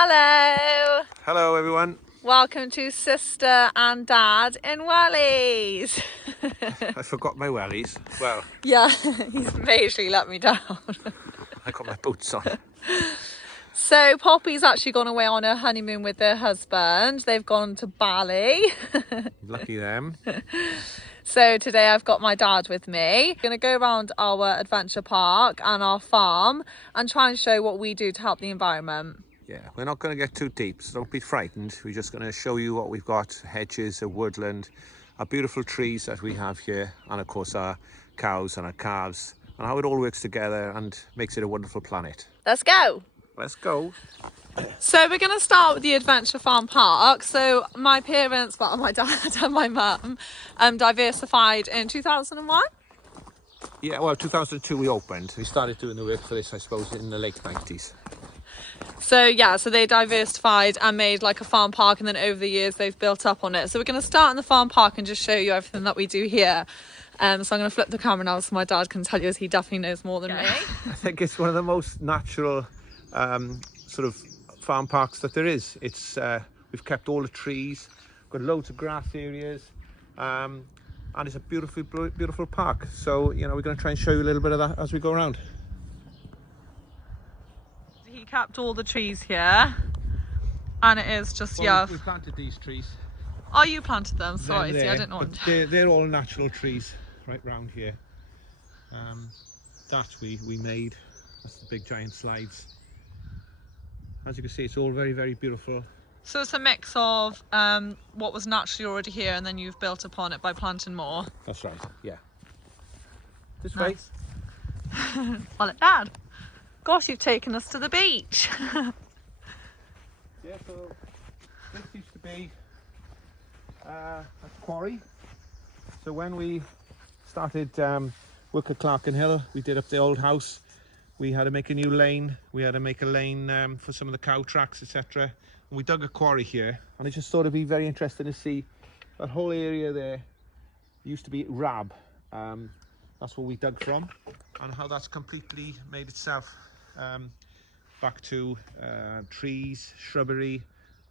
Hello! Hello everyone. Welcome to Sister and Dad in Wellies. I forgot my wellies. Well, Yeah, he's majorly let me down. I got my boots on. So Poppy's actually gone away on her honeymoon with her husband. They've gone to Bali. Lucky them. So today I've got my dad with me. We're going to go around our adventure park and our farm and try and show what we do to help the environment. Yeah, we're not going to get too deep, so don't be frightened. We're just going to show you what we've got. Hedges, a woodland, our beautiful trees that we have here, and of course our cows and our calves, and how it all works together and makes it a wonderful planet. Let's go! Let's go. So we're going to start with the Adventure Farm Park. So my parents, well, my dad and my mum, diversified in 2001. Yeah, well, 2002 we opened. We started doing the work for this, I suppose, in the late 90s. So yeah, so they diversified and made like a farm park, and then over the years they've built up on it. So we're going to start in the farm park and just show you everything that we do here. So I'm going to flip the camera now so my dad can tell you, as he definitely knows more than me. I think it's one of the most natural sort of farm parks that there is. It's we've kept all the trees, got loads of grass areas, and it's a beautiful park. So you know, we're going to try and show you a little bit of that as we go around. He kept all the trees here, and it is just, well, yeah. We planted these trees. Oh, you planted them? Sorry, see, I didn't know. They're all natural trees right round here. That we made. That's the big giant slides. As you can see, it's all very beautiful. So it's a mix of what was naturally already here, and then you've built upon it by planting more. That's right, yeah. This nice. Way. Well, Dad, gosh, you've taken us to the beach. Yeah, so this used to be a quarry. So when we started work at Clerkenhill, we did up the old house. We had to make a new lane. We had to make a lane for some of the cow tracks, etc. And we dug a quarry here, and I just thought it'd be very interesting to see that whole area there used to be rab. That's where we dug from, and how that's completely made itself back to trees, shrubbery,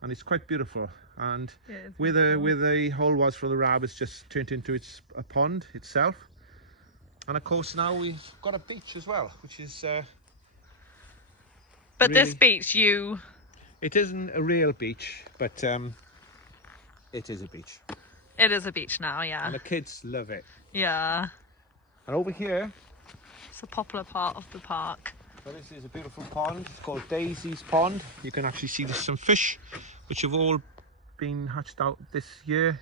and it's quite beautiful. And yeah, where the hole was for the rab, it's just turned into a pond itself. And of course now we've got a beach as well, which is but really, this beach, it isn't a real beach, but it is a beach. It is a beach now, yeah. And the kids love it. Yeah. And over here, it's a popular part of the park. So this is a beautiful pond. It's called Daisy's Pond. You can actually see there's some fish which have all been hatched out this year.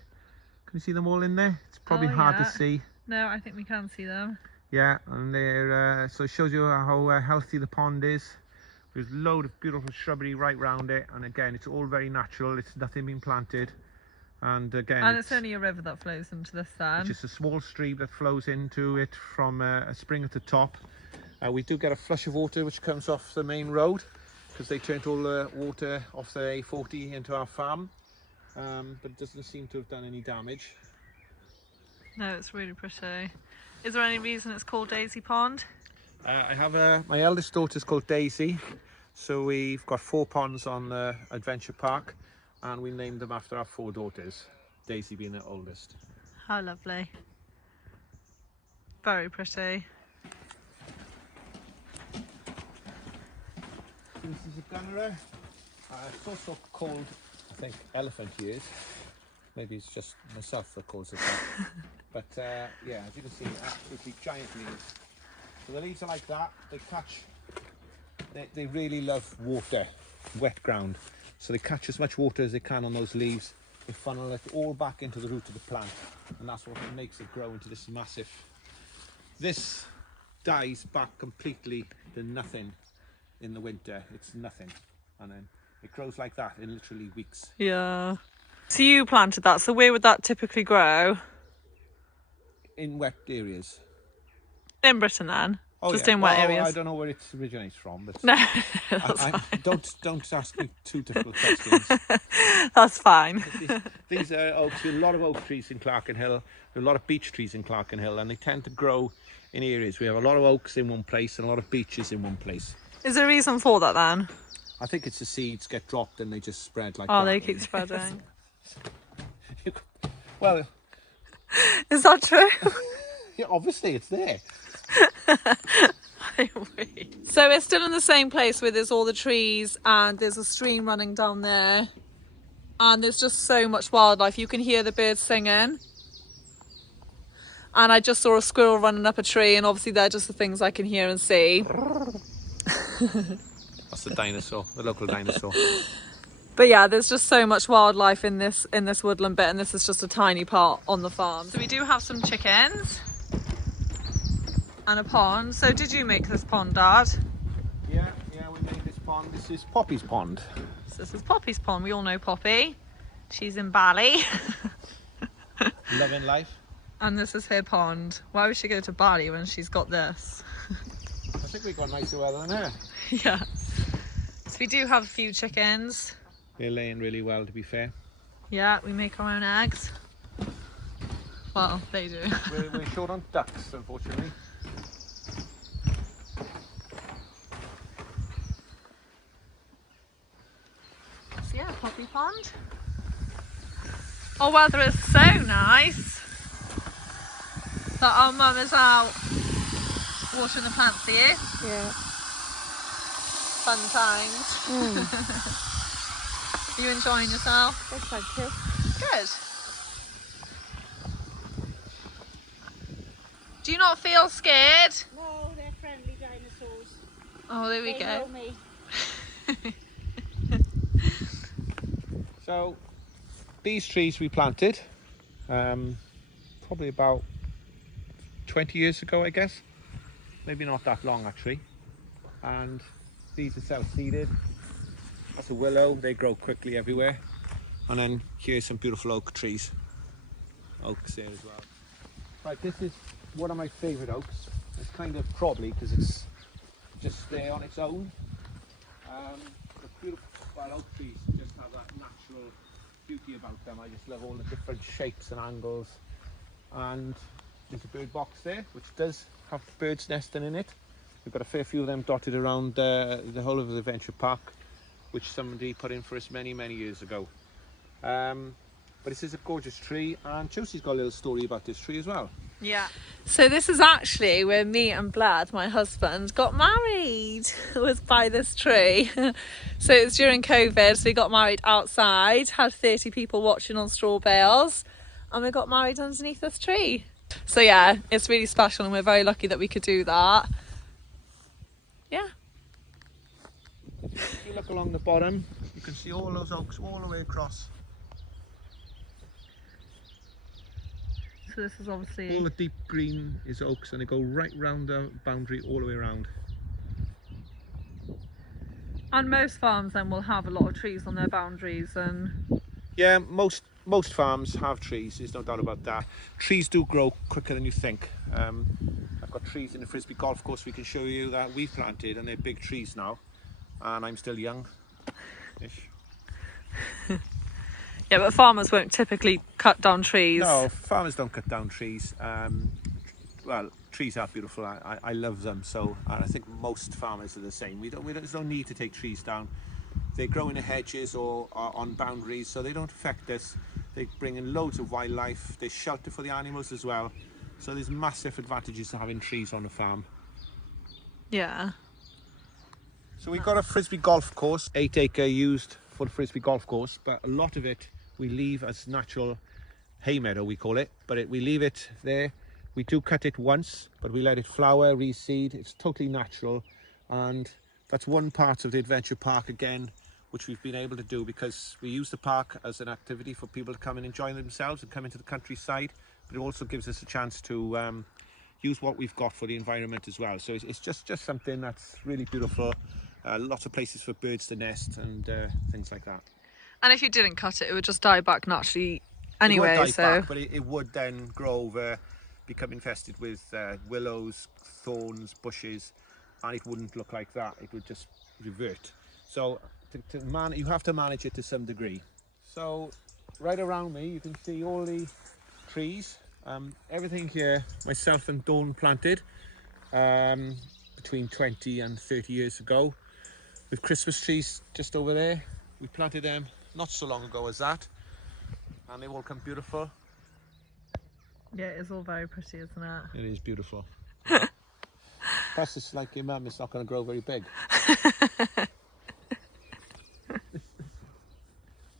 Can you see them all in there? It's probably hard to see. No, I think we can see them. Yeah, and they're so it shows you how healthy the pond is. There's a load of beautiful shrubbery right round it, and again, it's all very natural. It's nothing been planted, and again, and it's only a river that flows into this then. It's just a small stream that flows into it from a spring at the top. We do get a flush of water which comes off the main road, because they turned all the water off the A40 into our farm, but it doesn't seem to have done any damage. No, it's really pretty. Is there any reason it's called Daisy Pond? I have my eldest daughter's called Daisy, so we've got 4 ponds on the adventure park, and we named them after our 4 daughters, Daisy being the oldest. How lovely. Very pretty. This is a gunnerer. It's also called, I think, elephant ears. Maybe it's just myself that calls it that. But yeah, as you can see, absolutely giant leaves. So the leaves are like that. They catch, they really love water, wet ground. So they catch as much water as they can on those leaves. They funnel it all back into the root of the plant. And that's what makes it grow into this massive. This dies back completely to nothing in the winter. It's nothing. And then it grows like that in literally weeks. Yeah. So you planted that, so where would that typically grow? In wet areas. In Britain then? Oh, just yeah. In wet areas? I don't know where it originates from. But no, don't ask me too difficult questions. That's fine. These are oaks. There are a lot of oak trees in Clerkenhill. There are a lot of beech trees in Clerkenhill, and they tend to grow in areas. We have a lot of oaks in one place and a lot of beeches in one place. Is there a reason for that then? I think it's the seeds get dropped and they just spread like Oh, that. they keep spreading. Well, Is that true? yeah, obviously it's there. So we're still in the same place where there's all the trees and there's a stream running down there. And there's just so much wildlife. You can hear the birds singing. And I just saw a squirrel running up a tree, and obviously they're just the things I can hear and see. That's the dinosaur, the local dinosaur. But yeah, there's just so much wildlife in this woodland bit, and this is just a tiny part on the farm. So we do have some chickens and a pond. So did you make this pond, Dad? Yeah, we made this pond. This is Poppy's pond. So this is Poppy's pond. We all know Poppy. She's in Bali. Loving life. And this is her pond. Why would she go to Bali when she's got this? I think we've got nicer weather than her. Yeah. So we do have a few chickens. They're laying really well, to be fair. Yeah, we make our own eggs. Well, they do. We're short on ducks, unfortunately. So yeah, Poppy pond. Our weather is so nice that our mum is out watering the plants here. Yeah. Fun times. Are you enjoying yourself? Yes, thank you. Good. Do you not feel scared? No, they're friendly dinosaurs. Oh, there we They go. know me. So, these trees we planted probably about 20 years ago, I guess. Maybe not that long, actually. And these are self-seeded. That's a willow. They grow quickly everywhere. And then here's some beautiful oak trees. Oaks there as well. Right, this is one of my favourite oaks. It's kind of probably because it's just there on its own. The beautiful, well, oak trees just have that natural beauty about them. I just love all the different shapes and angles. And there's a bird box there, which does have birds nesting in it. We've got a fair few of them dotted around the whole of the adventure park, which somebody put in for us many years ago. But this is a gorgeous tree, and Josie's got a little story about this tree as well. Yeah. So this is actually where me and Blad, my husband, got married. Was by this tree. So it was during COVID, so we got married outside, had 30 people watching on straw bales, and we got married underneath this tree. So yeah, it's really special, and we're very lucky that we could do that. Yeah. If you look along the bottom, you can see all those oaks all the way across. So this is obviously... All the deep green is oaks, and they go right round the boundary all the way around. And most farms then will have a lot of trees on their boundaries, and... Yeah, most farms have trees, there's no doubt about that. Trees do grow quicker than you think. I've got trees in the Frisbee golf course we can show you that we've planted, and they're big trees now. And I'm still young-ish. Yeah, but farmers won't typically cut down trees. No, farmers don't cut down trees. Well, trees are beautiful. I love them. So, and I think most farmers are the same. There's no need to take trees down. They grow in the hedges or on boundaries, so they don't affect us. They bring in loads of wildlife. There's shelter for the animals as well. So there's massive advantages to having trees on a farm. Yeah. So we've got a Frisbee golf course, 8 acre used for the Frisbee golf course, but a lot of it we leave as natural hay meadow, we call it, but we leave it there. We do cut it once, but we let it flower, reseed. It's totally natural, and that's one part of the adventure park again, which we've been able to do because we use the park as an activity for people to come and enjoy themselves and come into the countryside, but it also gives us a chance to use what we've got for the environment as well. So it's just something that's really beautiful. Lots of places for birds to nest and things like that. And if you didn't cut it, it would just die back naturally anyway. It would die so back, but it would then grow over, become infested with willows, thorns, bushes, and it wouldn't look like that. It would just revert. So you have to manage it to some degree. So right around me, you can see all the trees. Everything here, myself and Dawn planted between 20 and 30 years ago. We've Christmas trees just over there. We planted them not so long ago as that, and they've all come beautiful. Yeah, it is all very pretty, isn't it? It is beautiful. Plus, it's like your mum, it's not going to grow very big.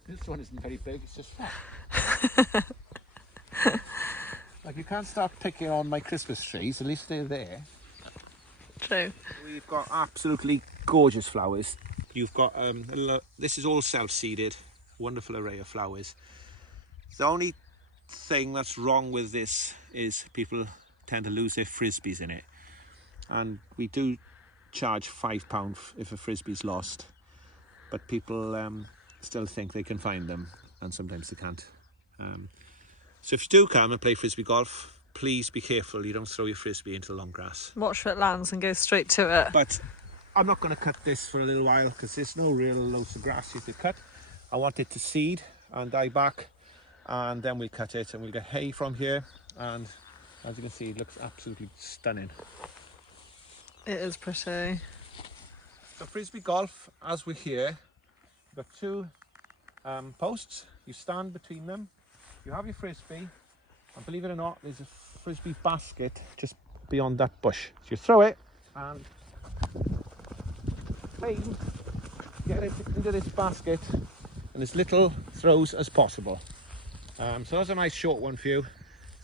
This one isn't very big, it's just flat. Like, you can't start picking on my Christmas trees, at least they're there. True. We've got absolutely gorgeous flowers. You've got, this is all self-seeded, wonderful array of flowers. The only thing that's wrong with this is people tend to lose their frisbees in it. And we do charge £5 if a frisbee's lost. But people still think they can find them, and sometimes they can't. So if you do come and play frisbee golf, please be careful you don't throw your frisbee into the long grass. Watch for it lands and go straight to it. But I'm not going to cut this for a little while because there's no real loads of grass here to cut. I want it to seed and die back, and then we'll cut it and we'll get hay from here. And as you can see, it looks absolutely stunning. It is pretty. So frisbee golf, as we're here, you've got two posts. You stand between them. You have your frisbee, and believe it or not, there's a frisbee basket just beyond that bush. So you throw it and aim, get it into this basket in as little throws as possible. So that's a nice short one for you.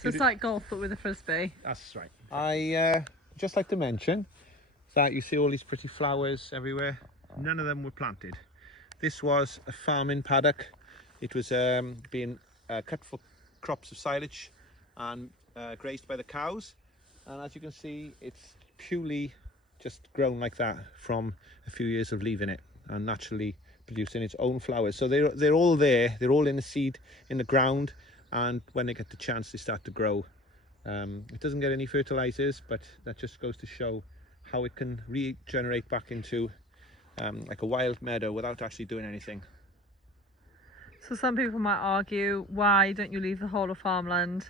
So it's like golf but with a frisbee. That's right. I just like to mention that you see all these pretty flowers everywhere. None of them were planted. This was a farming paddock. It was being cut for crops of silage and grazed by the cows. And as you can see, it's purely just grown like that from a few years of leaving it and naturally producing its own flowers. So they're all there. They're all in the seed in the ground, and when they get the chance, they start to grow. It doesn't get any fertilizers, but that just goes to show how it can regenerate back into like a wild meadow without actually doing anything. So some people might argue, why don't you leave the whole of farmland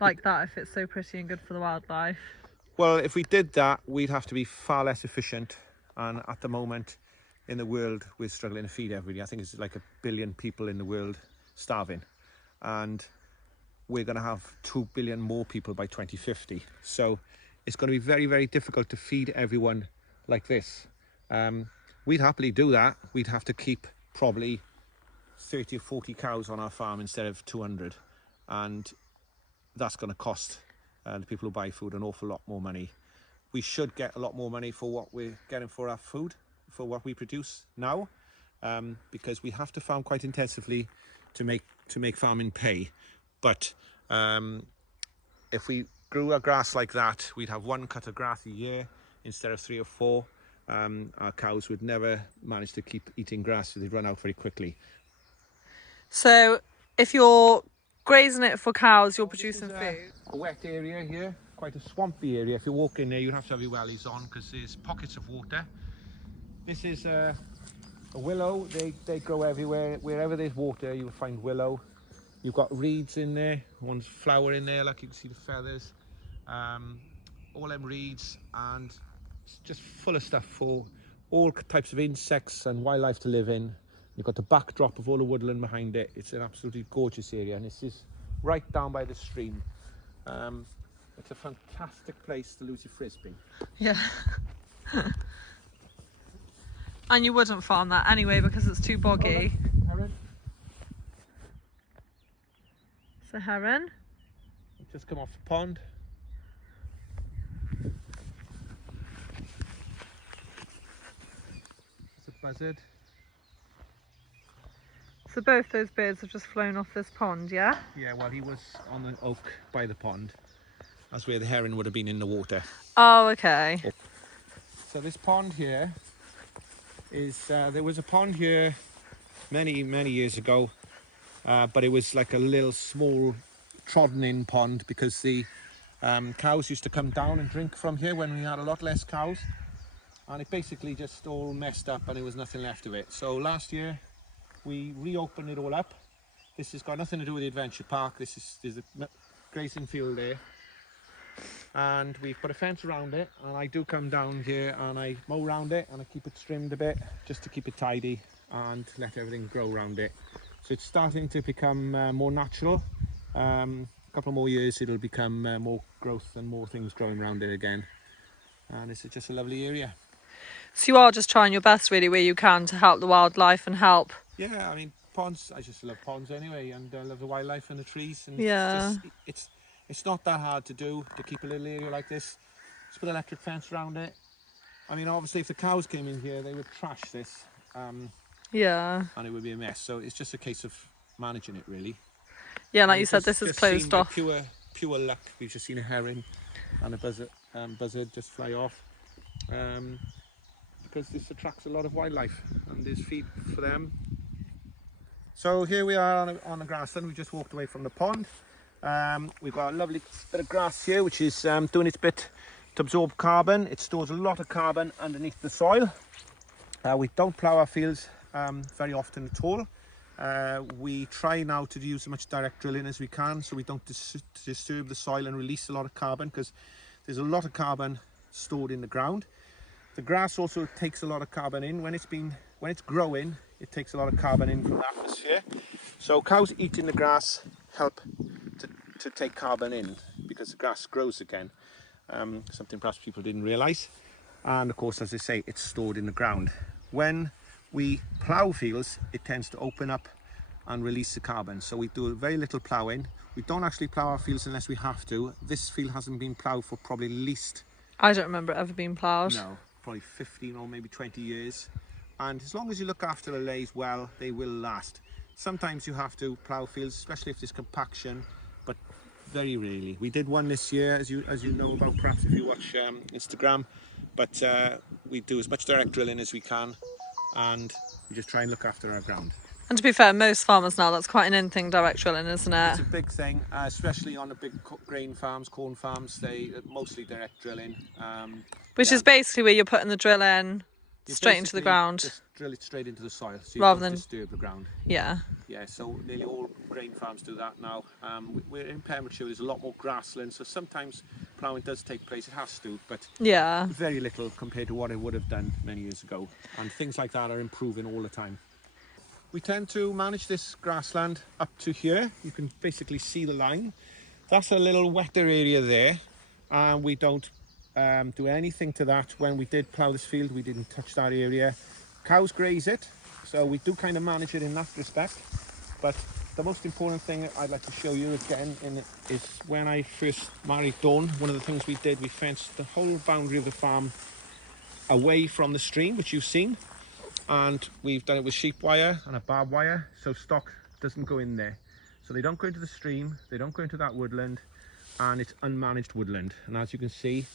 like that if it's so pretty and good for the wildlife? Well, if we did that, we'd have to be far less efficient, and at the moment in the world we're struggling to feed everybody. I think it's like 1 billion people in the world starving, and we're going to have 2 billion more people by 2050. So it's going to be very, very difficult to feed everyone like this. We'd happily do that. We'd have to keep probably 30 or 40 cows on our farm instead of 200, and that's going to cost the people who buy food an awful lot more money. We should get a lot more money for what we're getting for our food, for what we produce now, because we have to farm quite intensively to make farming pay. But if we grew our grass like that, we'd have 1 cut of grass a year instead of 3 or 4. Our cows would never manage to keep eating grass, so they'd run out very quickly. So if you're grazing it for cows, you're producing food. A wet area here, quite a swampy area. If you walk in there, you have to have your wellies on because there's pockets of water. This is a willow. They grow everywhere. Wherever there's water, you'll find willow. You've got reeds in there. One's flower in there, like you can see the feathers. All them reeds, and it's just full of stuff for all types of insects and wildlife to live in. You've got the backdrop of all the woodland behind it. It's an absolutely gorgeous area, and this is right down by the stream. It's a fantastic place to lose your frisbee. Yeah. And you wouldn't farm that anyway because it's too boggy. Heron. It's a heron. Just come off the pond. It's a buzzard. So both those birds have just flown off this pond, yeah? Yeah, well, he was on the oak by the pond. That's where the heron would have been in the water. Oh, okay. So this pond here is, there was a pond here many, many years ago, but it was like a little small trodden in pond because the cows used to come down and drink from here when we had a lot less cows, and it basically just all messed up and there was nothing left of it. So last year we reopened it all up. This has got nothing to do with the adventure park. There's a grazing field there, and we've put a fence around it, and I do come down here and I mow around it and I keep it trimmed a bit just to keep it tidy and let everything grow around it. So it's starting to become more natural. A couple more years it'll become more growth and more things growing around it again, and it's just a lovely area. So you are just trying your best really where you can to help the wildlife and help. Yeah, I mean ponds, I just love ponds anyway, and I love the wildlife and the trees, and Yeah. it's not that hard to do, to keep a little area like this. Just put an electric fence around it. I mean, obviously if the cows came in here they would trash this, Yeah. and it would be a mess, so it's just a case of managing it really. Yeah, like And you said, this is closed off. Pure luck, we've just seen a heron and a buzzard just fly off, because this attracts a lot of wildlife and there's feed for them. So here we are on the grassland. We just walked away from the pond. We've got a lovely bit of grass here which is doing its bit to absorb carbon. It stores a lot of carbon underneath the soil. We don't plough our fields very often at all. We try now to use as much direct drilling as we can so we don't disturb the soil and release a lot of carbon, because there's a lot of carbon stored in the ground. The grass also takes a lot of carbon in. When it's growing, it takes a lot of carbon in from the atmosphere. So cows eating the grass help to take carbon in, because the grass grows again. Something perhaps people didn't realise. And of course, as I say, it's stored in the ground. When we plough fields, it tends to open up and release the carbon. So we do very little ploughing. We don't actually plough our fields unless we have to. This field hasn't been ploughed for probably at least... I don't remember it ever being ploughed. No, probably 15 or maybe 20 years. And as long as you look after the lays well, they will last. Sometimes you have to plough fields, especially if there's compaction, but very rarely. We did one this year, as you know about, perhaps if you watch Instagram, but we do as much direct drilling as we can, and we just try and look after our ground. And to be fair, most farmers now, that's quite an in thing, direct drilling, isn't it? It's a big thing, especially on the big grain farms, corn farms. They mostly direct drilling. Which is basically where you're putting the drill in straight into the ground. Just drill it straight into the soil, so you rather don't than disturb the ground. Yeah. Yeah, so nearly all grain farms do that now. We're in Pembrokeshire, there's a lot more grassland, so sometimes ploughing does take place. It has to, but Yeah. very little compared to what it would have done many years ago. And things like that are improving all the time. We tend to manage this grassland up to here. You can basically see the line. That's a little wetter area there, and we don't do anything to that. When we did plough this field, we didn't touch that area. Cows graze it, so we do kind of manage it in that respect. But the most important thing I'd like to show you again is when I first married Dawn, one of the things we did, we fenced the whole boundary of the farm away from the stream, which you've seen. And we've done it with sheep wire and a barbed wire, so stock doesn't go in there. So they don't go into the stream, they don't go into that woodland, and it's unmanaged woodland. And as you can see,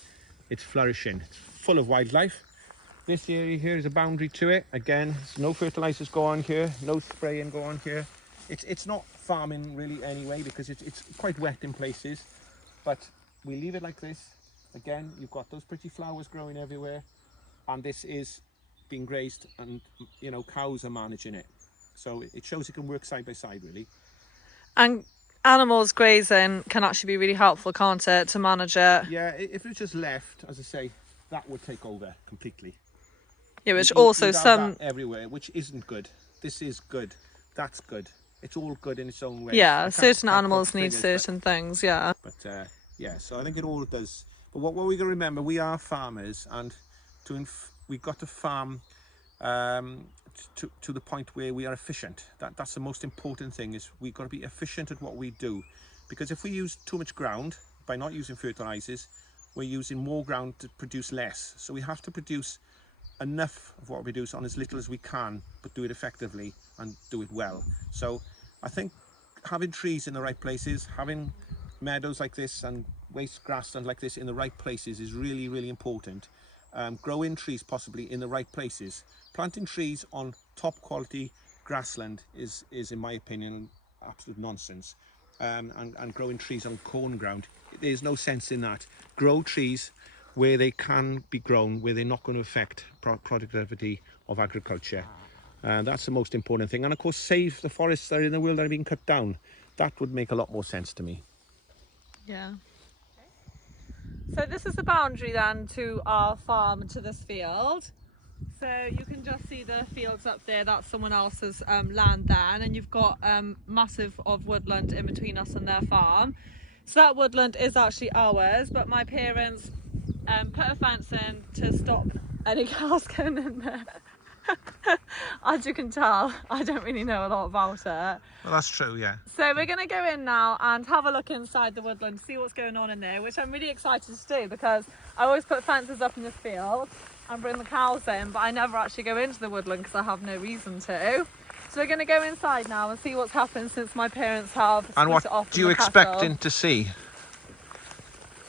it's flourishing. It's full of wildlife. This area here is a boundary to it. Again, no fertilizers go on here, no spraying go on here. It's not farming really anyway, because it's quite wet in places, but we leave it like this. Again, you've got those pretty flowers growing everywhere, and this is being grazed, and you know, cows are managing it, so it shows it can work side by side really. And animals grazing can actually be really helpful, can't it, to manage it? Yeah, if it's just left, as I say, that would take over completely. Yeah, which also you'd have some that everywhere, which isn't good. This is good, that's good. It's all good in its own way. Yeah, certain animals need certain things, yeah. But yeah, so I think it all does. But what we got to remember, we are farmers, and we've got to farm to the point where we are efficient. That's the most important thing, is we've got to be efficient at what we do. Because if we use too much ground by not using fertilizers, we're using more ground to produce less. So we have to produce enough of what we do on as little as we can, but do it effectively and do it well. So I think having trees in the right places, having meadows like this and waste grassland like this in the right places is really, really important. Growing trees possibly in the right places. Planting trees on top quality grassland is in my opinion absolute nonsense. And growing trees on corn ground, there's no sense in that. Grow trees where they can be grown, where they're not going to affect productivity of agriculture. That's the most important thing. And of course, save the forests that are in the world that are being cut down. That would make a lot more sense to me. Yeah. So this is the boundary then to our farm, to this field. So you can just see the fields up there, that's someone else's land there, and then you've got massive of woodland in between us and their farm. So that woodland is actually ours, but my parents put a fence in to stop any cars going in there. As you can tell, I don't really know a lot about it. Well, that's true, yeah. So we're going to go in now and have a look inside the woodland, see what's going on in there, which I'm really excited to do because I always put fences up in this field and bring the cows in, but I never actually go into the woodland because I have no reason to. So we're going to go inside now and see what's happened since my parents have split And what it off do you from the expect cattle. to see?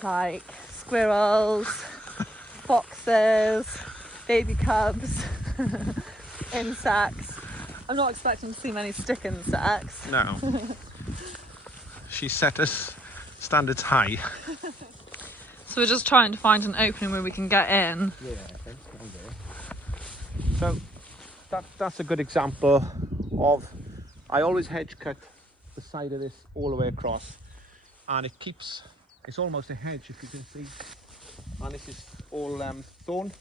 Like squirrels, foxes, baby cubs, insects. I'm not expecting to see many stick insects. No. She set us standards high. So we're just trying to find an opening where we can get in. Yeah, I think down there. So that's a good example of, I always hedge cut the side of this all the way across, and it's almost a hedge, if you can see. And this is all thorn,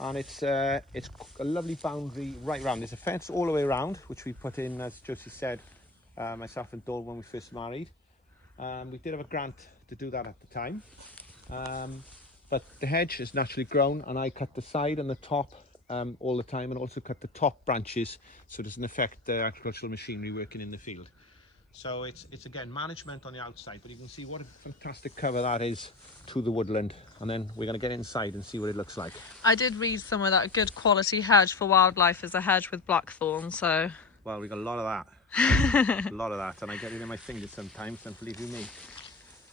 and it's a lovely boundary right round. There's a fence all the way around, which we put in, as Josie said, myself and Dawn when we first married. We did have a grant to do that at the time. But the hedge has naturally grown, and I cut the side and the top all the time, and also cut the top branches so it doesn't affect the agricultural machinery working in the field. So it's again management on the outside, but you can see what a fantastic cover that is to the woodland. And then we're going to get inside and see what it looks like. I did read somewhere that a good quality hedge for wildlife is a hedge with blackthorn, so... Well, we got a lot of that. A lot of that, and I get it in my fingers sometimes, and believe you me,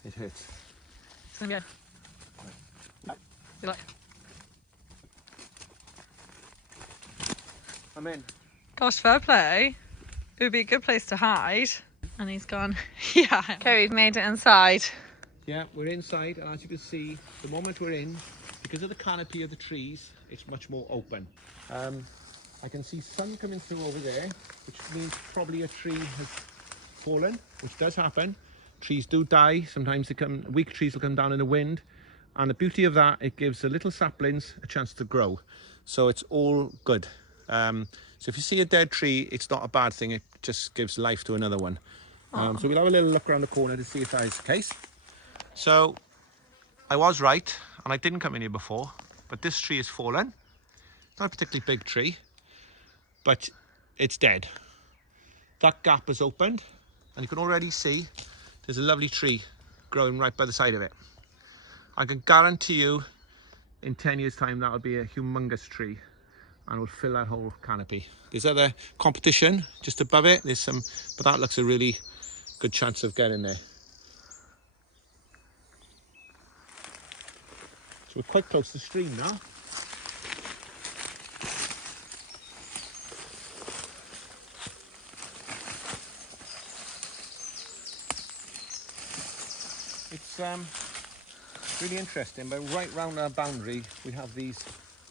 it hurts. It's going to be good. You like? I'm in. Gosh, fair play. It would be a good place to hide. And he's gone. Yeah. Okay, we've made it inside. Yeah, we're inside, and as you can see, the moment we're in, because of the canopy of the trees, it's much more open. I can see sun coming through over there, which means probably a tree has fallen, which does happen. Trees do die. Sometimes weak trees will come down in the wind. And the beauty of that, it gives the little saplings a chance to grow. So it's all good. So if you see a dead tree, it's not a bad thing. It just gives life to another one. So we'll have a little look around the corner to see if that is the case. So I was right, and I didn't come in here before, but this tree has fallen. It's not a particularly big tree, but it's dead. That gap has opened, and you can already see there's a lovely tree growing right by the side of it. I can guarantee you in 10 years' time that'll be a humongous tree and will fill that whole canopy. There's other competition just above it. There's some, but that looks a really good chance of getting there. So we're quite close to the stream now. It's really interesting, but right round our boundary we have these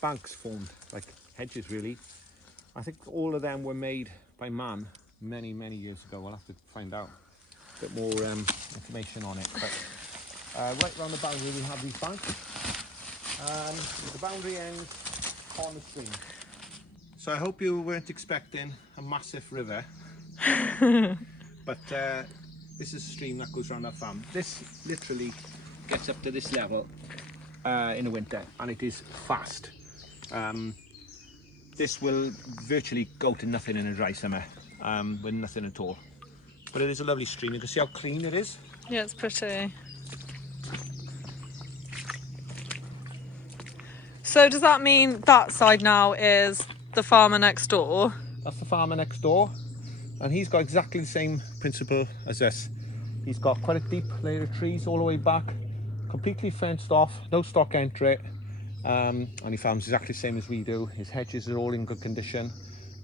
banks formed, like hedges really. I think all of them were made by man many years ago. We'll have to find out a bit more information on it. But right round the boundary we have these banks. The boundary ends on the stream. So I hope you weren't expecting a massive river. But this is a stream that goes around our farm. This literally gets up to this level in the winter, and it is fast. This will virtually go to nothing in a dry summer, with nothing at all. But it is a lovely stream. You can see how clean it is. Yeah, it's pretty. So does that mean that side now is the farmer next door? That's the farmer next door, and he's got exactly the same principle as us. He's got quite a deep layer of trees all the way back, completely fenced off, no stock entry, and he farms exactly the same as we do. His hedges are all in good condition,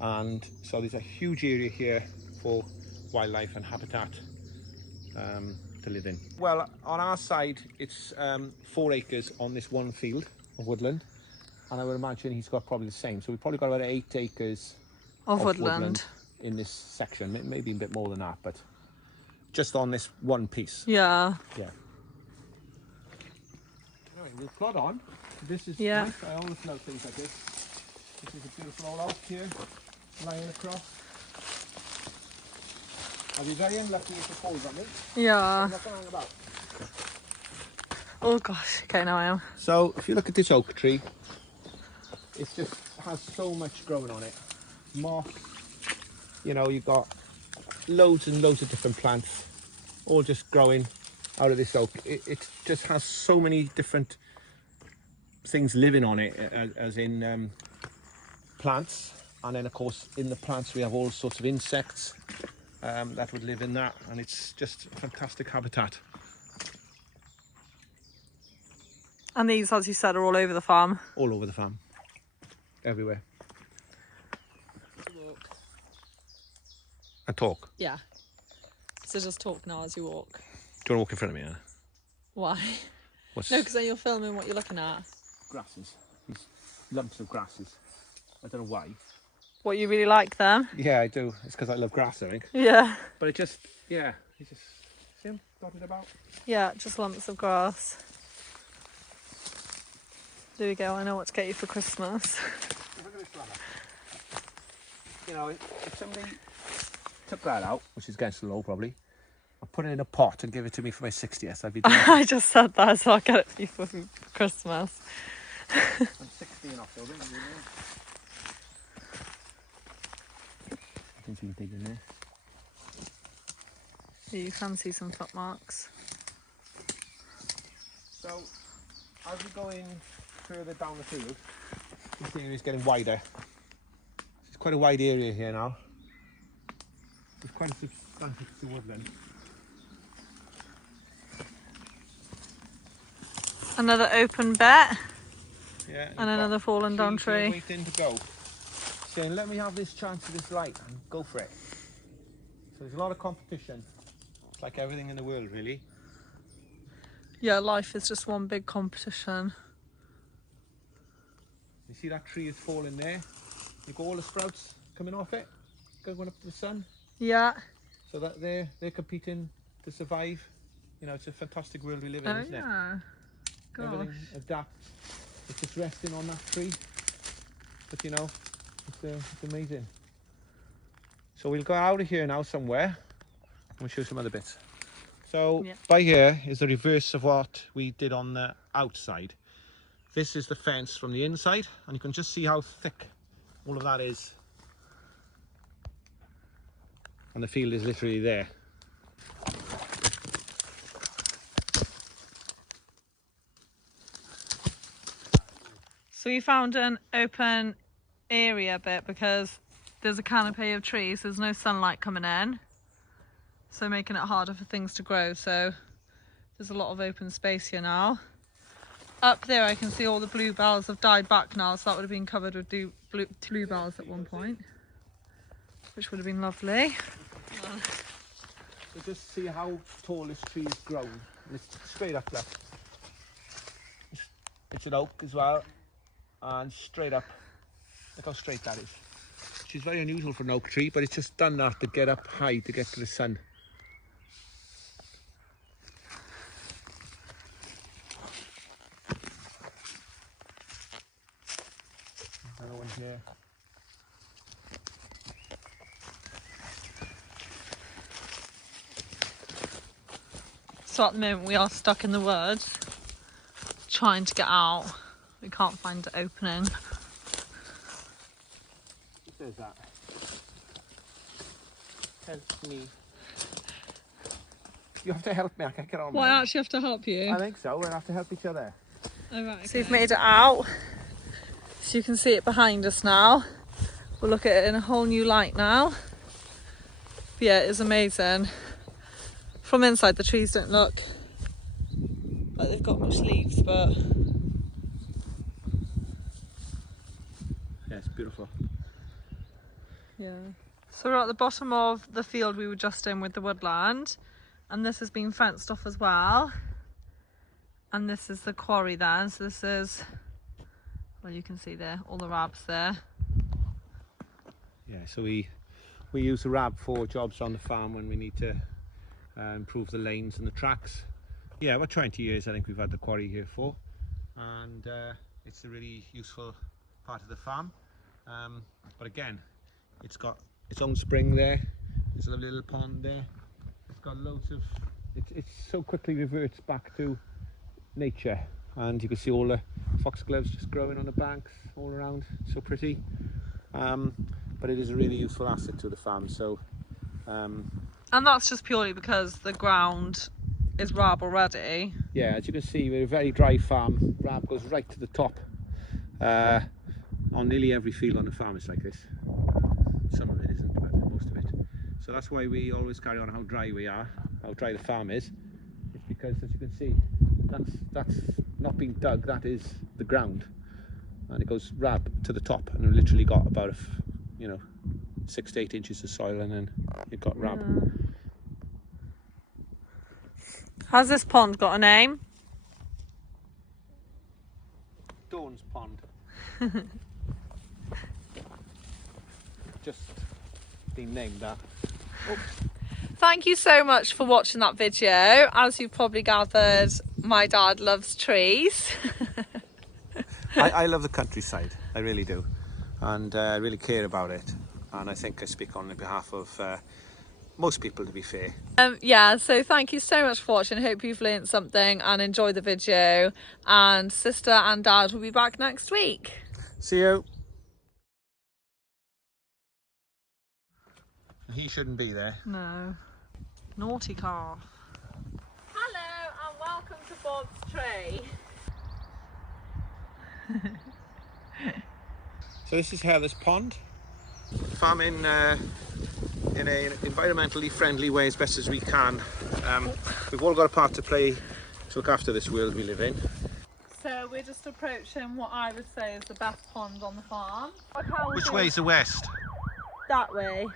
and so there's a huge area here for wildlife and habitat to live in. Well, on our side it's 4 acres on this one field of woodland, and I would imagine he's got probably the same. So we've probably got about 8 acres Of woodland in this section, maybe a bit more than that, but just on this one piece. Yeah. Yeah. we'll plod on. This is Yeah. nice. I always love things like this. This is a beautiful old house here, lying across. I'll be very unlucky if it falls on me. Yeah. I'm not going to hang about. Oh gosh. Okay, now I am. So if you look at this oak tree, it just has so much growing on it. Moss, you know, you've got loads and loads of different plants all just growing out of this oak. It just has so many different things living on it, as in plants, and then of course in the plants we have all sorts of insects that would live in that, and it's just fantastic habitat. And these, as you said, are all over the farm. All over the farm, everywhere. And talk. Yeah. So just talk now as you walk. Do you want to walk in front of me, Anna? Why? What's... No, because then you're filming what you're looking at. Grasses. These lumps of grasses. I don't know why. What, you really like them? Yeah, I do. It's because I love grass, I think. Yeah. But it just, yeah, you just see them dotted about. Yeah, just lumps of grass. There we go, I know what to get you for Christmas. Look at this flower. You know, if somebody took that out, which is getting low probably, and put it in a pot and give it to me for my 60th, I'd be doing it. I just said that, so I'll get it for you for Christmas. I'm 60 in October. I think you can dig in there. You can see some footmarks. So, as we go in further down the field, this area is getting wider. It's quite a wide area here now. It's quite a substantial piece of woodland. Another open bit, Yeah, and another fallen down trees here tree. waiting to go. Saying, let me have this chance of this light and go for it. So there's a lot of competition. It's like everything in the world, really. Yeah, life is just one big competition. You see that tree is falling there? You've got all the sprouts coming off it, going up to the sun. Yeah. So that they're competing to survive. You know, it's a fantastic world we live in, Oh isn't it? yeah. Gosh. Everything adapts. It's just resting on that tree. But you know, it's amazing. So we'll go out of here now somewhere and we'll show some other bits. So Yeah. by here is the reverse of what we did on the outside. This is the fence from the inside, and you can just see how thick all of that is. And the field is literally there. So we found an open area bit because there's a canopy of trees, so there's no sunlight coming in, so making it harder for things to grow. So there's a lot of open space here now. Up there I can see all the bluebells have died back now, so that would have been covered with bluebells at one point, which would have been lovely. So just see how tall this tree has grown. It's straight up there. It's an oak as well, and straight up. Look how straight that is. Which is very unusual for an oak tree, but it's just done that to get up high to get to the sun. Another one here. So at the moment we are stuck in the woods, trying to get out. We can't find the opening. Who says that? Help me. You have to help me, I can't get on. Well, I man. actually have to help you. I think so, we'll have to help each other. Oh, right, So we've made it out. So you can see it behind us now. We'll look at it in a whole new light now. But yeah, it's amazing. From inside, the trees don't look like they've got much leaves, but Yeah, it's beautiful. yeah. So we're at the bottom of the field we were just in with the woodland, and this has been fenced off as well. And this is the quarry then. So this is, well, you can see there, all the rabs there. Yeah, so we use the RAB for jobs on the farm when we need to improve the lanes and the tracks. Yeah, about 20 years I think we've had the quarry here for. and it's a really useful part of the farm. But again, it's got its own spring there. There's a lovely little pond there. It's got loads of. It so quickly reverts back to nature, and you can see all the foxgloves just growing on the banks all around. So pretty. But it is a really useful asset to the farm. So. And that's just purely because the ground is rab already. Yeah, as you can see, we're a very dry farm. Rab goes right to the top. On nearly every field on the farm it's like this. Some of it isn't, but most of it. So that's why we always carry on how dry we are, how dry the farm is. It's because, as you can see, that's not being dug, that is the ground. And it goes rab to the top, and we've literally got about 6 to 8 inches of soil, and then you've got rab. Yeah. Has this pond got a name? Dawn's Pond. Just been named that. Oh. Thank you so much for watching that video. As you've probably gathered, my dad loves trees. I love the countryside, I really do, and I really care about it, and I think I speak on behalf of most people, to be fair. Yeah, so thank you so much for watching. I hope you've learnt something and enjoyed the video, and sister and dad will be back next week. See you. He shouldn't be there. No. Naughty calf. Hello and welcome to Bob's tree. So this is Heather's Pond. Farming in an environmentally friendly way as best as we can. We've all got a part to play to look after this world we live in. So we're just approaching what I would say is the best pond on the farm. Which way is the west? That way.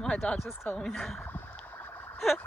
My dad just told me that.